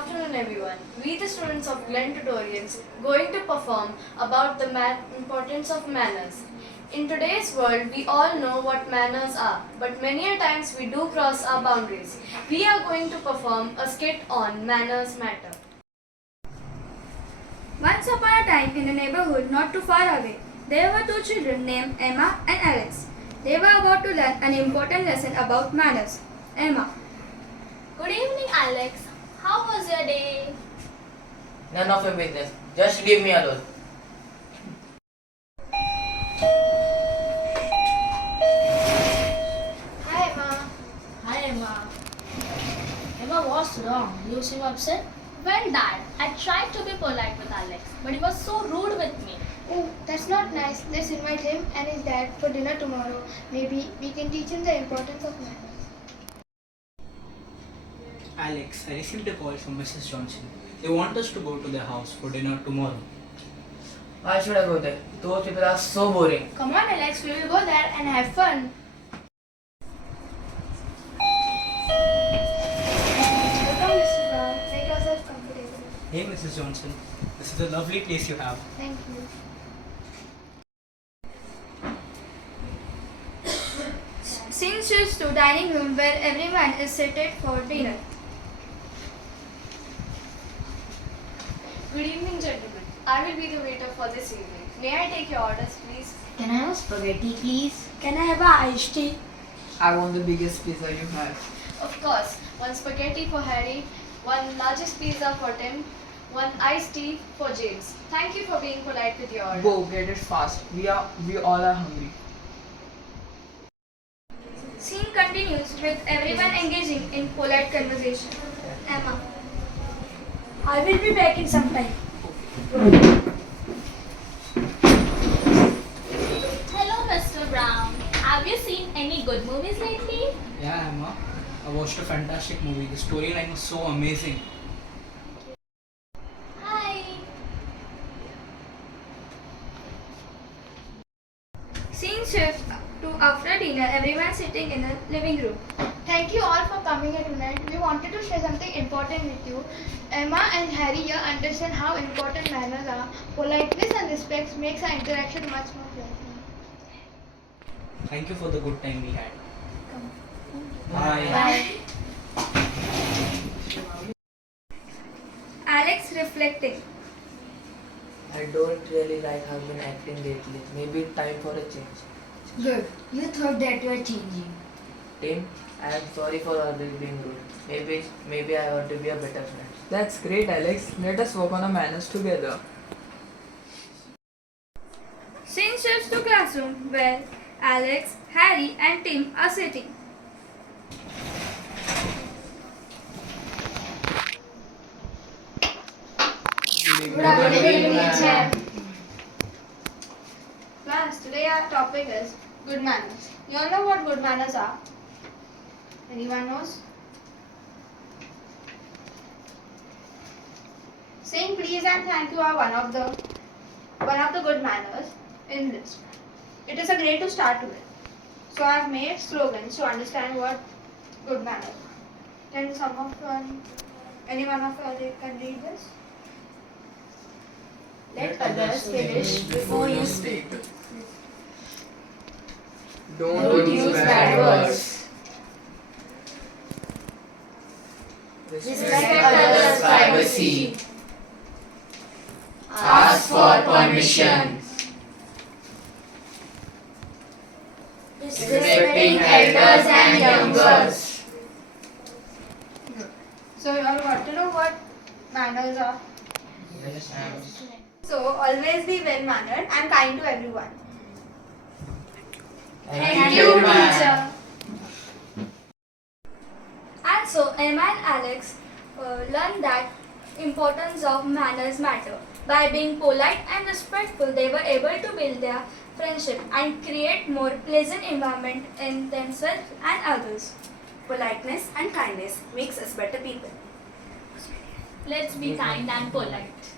afternoon everyone. We the students of Glen Tutorials going to perform about the importance of manners. In today's world, we all know what manners are, but many a times we do cross our boundaries. We are going to perform a skit on manners matter. Once upon a time in a neighborhood not too far away, there were two children named Emma and Alex. They were about to learn an important lesson about manners. Emma. Good evening, Alex. How was your day? None of your business. Just leave me alone. Hi, Emma. Hi, Emma. Emma, what's wrong? You seem upset? Well, Dad, I tried to be polite with Alex, but he was so rude with me. Oh, that's not nice. Let's invite him and his dad for dinner tomorrow. Maybe we can teach him the importance of manners. Alex, I received a call from Mrs. Johnson. They want us to go to their house for dinner tomorrow. Why should I go there? Those people are so boring. Come on, Alex, we will go there and have fun. Welcome, Mrs. Brown. Make yourself comfortable. Hey, Mrs. Johnson. This is a lovely place you have. Thank you. Scene shifts to dining room where everyone is seated for dinner. Good evening gentlemen. I will be the waiter for this evening. May I take your orders please? Can I have spaghetti, please? Can I have an iced tea? I want the biggest pizza you have. Of course. One spaghetti for Harry, one largest pizza for Tim, one iced tea for James. Thank you for being polite with your order. Go, get it fast. We all are hungry. Scene continues with everyone engaging in polite conversation. Emma. I will be back in some time. Hello, Mr. Brown. Have you seen any good movies lately? Yeah, Emma. I watched a fantastic movie. The storyline was so amazing. Hi. Scene shifts to after dinner, everyone sitting in the living room. Thank you all for coming here tonight. We wanted to share something important with you. Emma and Harry here understand how important manners are. Politeness and respect makes our interaction much more pleasant. Thank you for the good time we had. Bye. Alex reflecting. I don't really like how I've been acting lately. Maybe it's time for a change. Good. You thought that you were changing. Tim, I am sorry for always being rude. Maybe I want to be a better friend. That's great, Alex. Let us work on our manners together. Scene shifts to classroom where Alex, Harry and Tim are sitting. Good evening, teacher. Class, today our topic is good manners. You all know what good manners are? Anyone knows? Saying please and thank you are one of the good manners in this. It is a great to start with. So I have made slogans to understand what good manners are. Can any one of you can read this? Let others finish before you speak. Don't use bad words. Respect others' privacy. Ask for permission. Respecting elders and youngers. So you all want to know what manners are? Yes, ma'am. So always be well mannered and kind to everyone. Thank you, teacher. And so Emma and Alex learned that importance of manners matter. By being polite and respectful, they were able to build their friendship and create more pleasant environment in themselves and others. Politeness and kindness makes us better people. Let's be kind and polite.